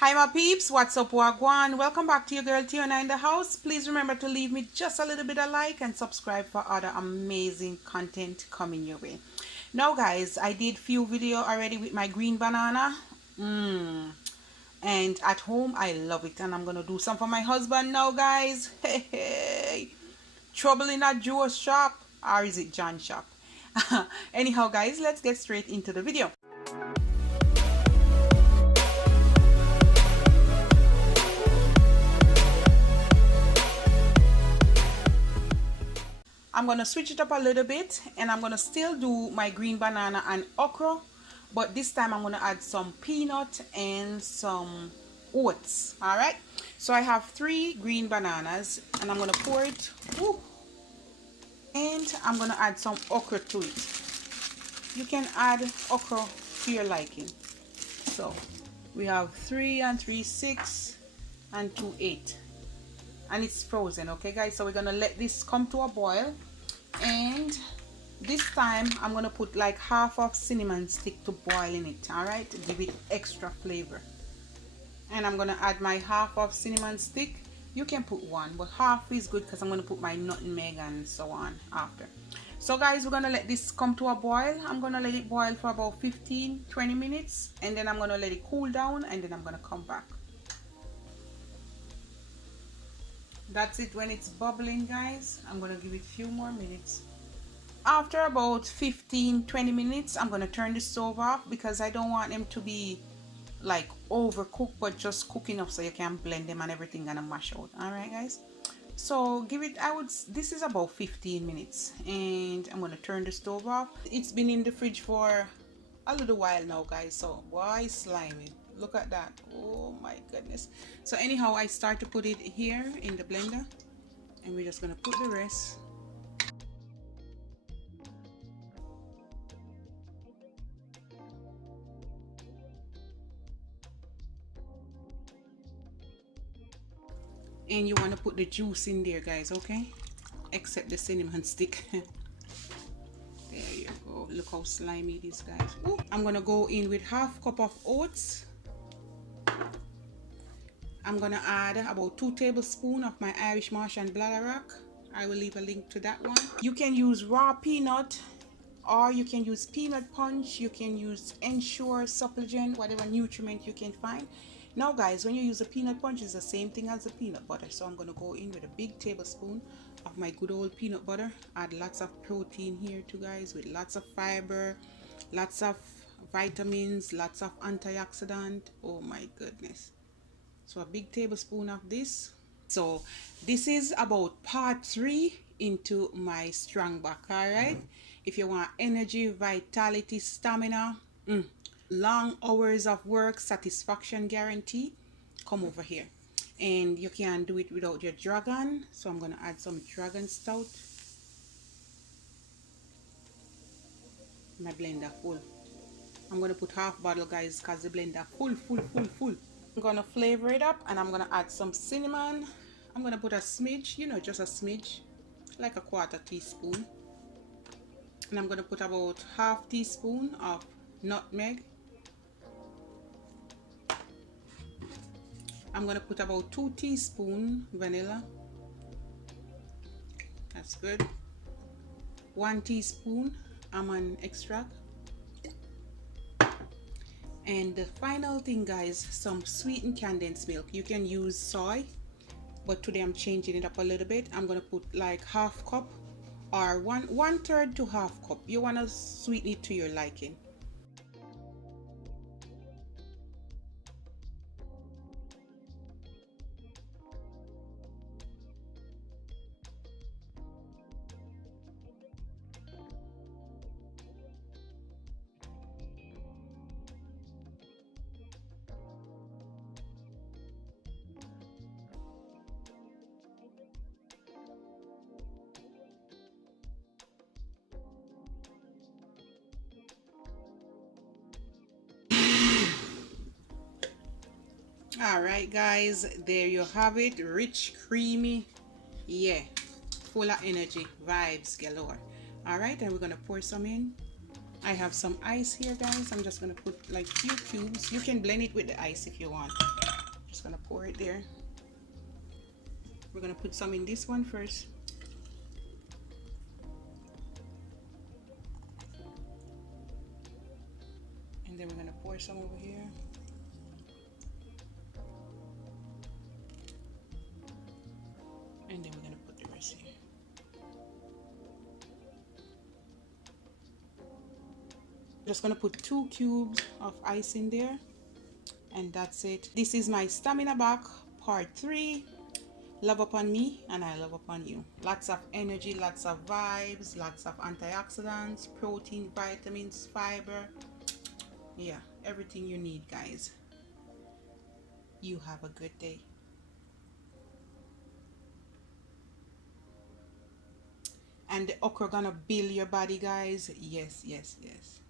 Hi my peeps, what's up, wagwan? Welcome back to your girl Tiona in the house. Please remember to leave me just a little bit of like and subscribe for other amazing content coming your way. Now guys, I did few video already with my green banana. And at home I love it, and I'm gonna do some for my husband now guys. Hey, trouble in a Joe's shop, or is it John's shop? Anyhow guys, let's get straight into the video. I'm going to switch it up a little bit, and I'm going to still do my green banana and okra, but this time I'm going to add some peanut and some oats. All right, so I have 3 green bananas, and I'm going to pour it. And I'm going to add some okra to it. You can add okra to your liking. So we have 3 and 3, 6 and 2, 8. And it's frozen. Okay guys, so we're gonna let this come to a boil, and this time I'm gonna put like half of cinnamon stick to boil in it. All right, to give it extra flavor. And I'm gonna add my half of cinnamon stick. You can put 1, but half is good because I'm gonna put my nutmeg and so on after. So guys, we're gonna let this come to a boil. I'm gonna let it boil for about 15-20 minutes, and then I'm gonna let it cool down, and then I'm gonna come back. That's it. When it's bubbling guys, I'm gonna give it a few more minutes. After about 15-20 minutes, I'm gonna turn the stove off because I don't want them to be like overcooked, but just cook enough so you can blend them and everything gonna mash out. All right guys, so give it, this is about 15 minutes, and I'm gonna turn the stove off. It's been in the fridge for a little while now guys, so why slimy? Look at that. Oh my goodness. So anyhow, I start to put it here in the blender, and we're just gonna put the rest. And you want to put the juice in there guys, okay, except the cinnamon stick. There you go. Look how slimy it is guys. Ooh. I'm gonna go in with half cup of oats. I'm gonna add about 2 tablespoons of my Irish Moss and Bladderwrack. I will leave a link to that one. You can use raw peanut, or you can use peanut punch. You can use Ensure supplement, whatever nutriment you can find. Now guys, when you use a peanut punch, it's the same thing as the peanut butter. So I'm gonna go in with a big tablespoon of my good old peanut butter. Add lots of protein here too guys, with lots of fiber, lots of vitamins, lots of antioxidant. Oh my goodness. So a big tablespoon of this. So this is about part 3 into my strong back. All right, if you want energy, vitality, stamina, long hours of work, satisfaction guarantee, come over here. And you can do it without your dragon, so I'm gonna add some dragon stout. My blender full. I'm gonna put half bottle guys because the blender full. I'm gonna flavor it up, and I'm gonna add some cinnamon. I'm gonna put a smidge, you know, just a smidge, like a 1/4 teaspoon. And I'm gonna put about half teaspoon of nutmeg. I'm gonna put about 2 teaspoons vanilla. That's good. 1 teaspoon almond extract. And the final thing guys, some sweetened condensed milk. You can use soy, but today I'm changing it up a little bit. I'm gonna put like half cup, or 1/3 to half cup. You want to sweeten it to your liking. All right guys, there you have it. Rich, creamy, yeah, full of energy, vibes galore. All right, and we're gonna pour some in. I have some ice here, guys. I'm just gonna put like few cubes. You can blend it with the ice if you want. Just gonna pour it there. We're gonna put some in this one first. And then we're gonna pour some over here. And then we're gonna put the rest here. Just gonna put 2 cubes of ice in there, and that's it. This is my stamina back part 3. Love upon me and I love upon you. Lots of energy, lots of vibes, lots of antioxidants, protein, vitamins, fiber. Yeah, everything you need, guys. You have a good day. And the okra gonna build your body, guys. Yes, yes, yes.